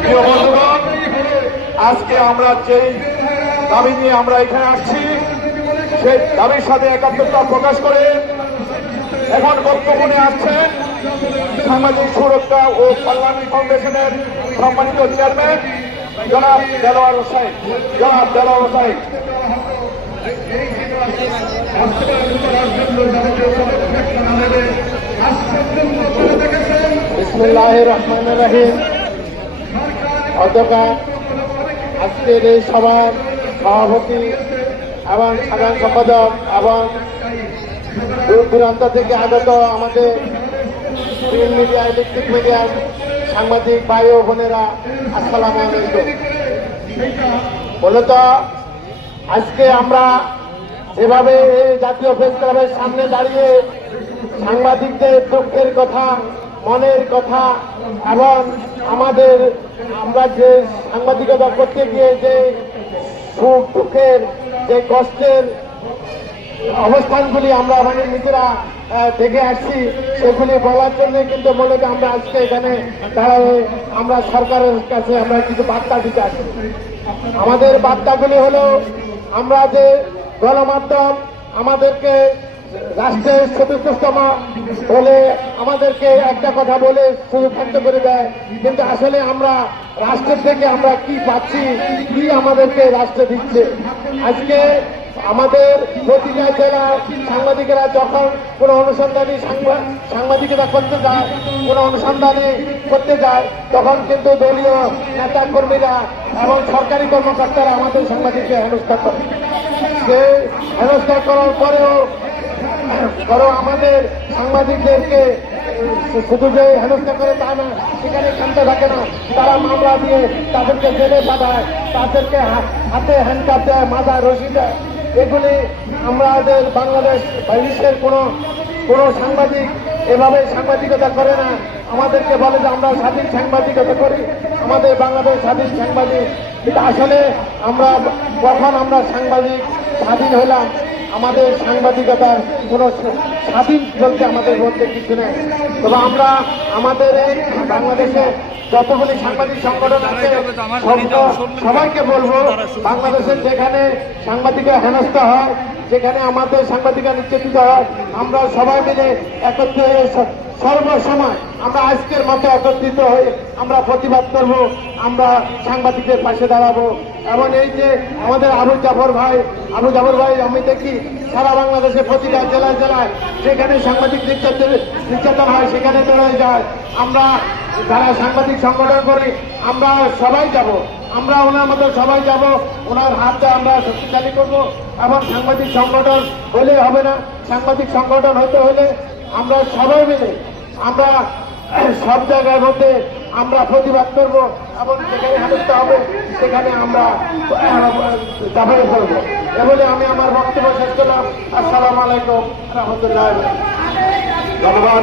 প্রিয় বন্ধুগণ, আজকে আমরা যেই দাবি নিয়ে আমরা এখানে আসছি, সেই দাবির সাথে একাত্মতা প্রকাশ করে এখন বক্তব্য নিয়ে আসছেন সামাজিক সুরক্ষা ও কল্যাণ ফাউন্ডেশনের সম্মানিত চেয়ারম্যান জনাব দেলোয়ার হোসেন। বিসমিল্লাহির রহমানির রহিম। অধ্যক্ষ, আজকের এই সভার সভাপতি এবং সাধারণ সম্পাদক এবং দূর দূরান্ত থেকে আগত আমাদের প্রিন্ট মিডিয়া, ইলেকট্রিক মিডিয়া, সাংবাদিক ভাই ও বোনেরা, আসসালামু আলাইকুম। মূলত আজকে আমরা যেভাবে এই জাতীয় প্রেস ক্লাবের সামনে দাঁড়িয়ে সাংবাদিকদের দুঃখের কথা, মনের কথা এবং আমরা যে সাংবাদিকতা করতে গিয়ে যে সুখ দুঃখের, যে কষ্টের অবস্থানগুলি আমরা আমাদের নিজেরা দেখে আসছি, সেগুলি বলার জন্য কিন্তু মূলত আমরা আজকে এখানে দাঁড়ায় আমরা সরকারের কাছে আমরা কিছু বার্তা দিতে আসছি। আমাদের বার্তাগুলি হলো, আমরা যে গণমাধ্যম আমাদেরকে রাষ্ট্রের চতুর্থতম বলে আমাদেরকে একটা কথা বলে শুধু শান্ত করে দেয়, কিন্তু আসলে আমরা রাষ্ট্রের থেকে আমরা কি পাচ্ছি, কি আমাদেরকে রাষ্ট্র দিচ্ছে। আজকে আমাদের প্রতিটা জেলার সাংবাদিকেরা যখন কোনো অনুসন্ধানী সাংবাদিকতা করতে যায়, কোনো অনুসন্ধানে করতে যায়, তখন কিন্তু দলীয় নেতা কর্মীরা এবং সরকারি কর্মকর্তারা আমাদের সাংবাদিককে হেনস্থা করে। সে হেনস্থা করার পরেও আমাদের সাংবাদিকদেরকে শুধু যে হেনস্থা করে তা না, সেখানে ক্ষান্ত থাকে না, তারা মামলা দিয়ে তাদেরকে জেলে পাঠায়, তাদেরকে হাতে হ্যান্ডকাপ দেয়, মাথায় রশি দেয়। এগুলি আমাদের বাংলাদেশ বা বিশ্বের কোনো সাংবাদিক এভাবে সাংবাদিকতা করে না। আমাদেরকে বলে যে আমরা স্বাধীন সাংবাদিকতা করি, আমাদের বাংলাদেশ স্বাধীন সাংবাদিক। কিন্তু আসলে কখন আমরা সাংবাদিক স্বাধীন হলাম? আমাদের সাংবাদিকতার কোনো স্বাধীন বলতে আমাদের মধ্যে কিছু নেই। তবে আমরা আমাদের এই বাংলাদেশে যতগুলি সাংবাদিক সংগঠন আছে সবাইকে বলবো, বাংলাদেশের যেখানে সাংবাদিকের হেনস্থা হয়, যেখানে আমাদের সাংবাদিকরা নির্যাতিত হয়, আমরা সবাই মিলে একত্রে সর্বসময় আমরা আজকের মতো একত্রিত হয়ে আমরা প্রতিবাদ করব, আমরা সাংবাদিকদের পাশে দাঁড়াবো। এবং এই যে আমাদের আবু জাফর ভাই আমি দেখি সারা বাংলাদেশে প্রতিটা জেলায় জেলায় যেখানে সাংবাদিক নির্যাতন হয় সেখানে চলে যায়। আমরা যারা সাংবাদিক সংগঠন করি আমরা সবাই যাব, আমরা ওনার মতো সবাই যাব, ওনার হাতটা আমরা শক্তিশালী করবো। এবং সাংবাদিক সংগঠন হলে হবে না, সাংবাদিক সংগঠন হতে হলে আমরা সবাই মিলে আমরা সব জায়গার মধ্যে আমরা প্রতিবাদ করবো এবং যেখানে হেনস্থা হবে সেখানে আমরা দাবাই করবো। এ বলে আমি আমার বক্তব্য শেষ করলাম। আসসালামু আলাইকুম রহমতুল্লাহ। ধন্যবাদ।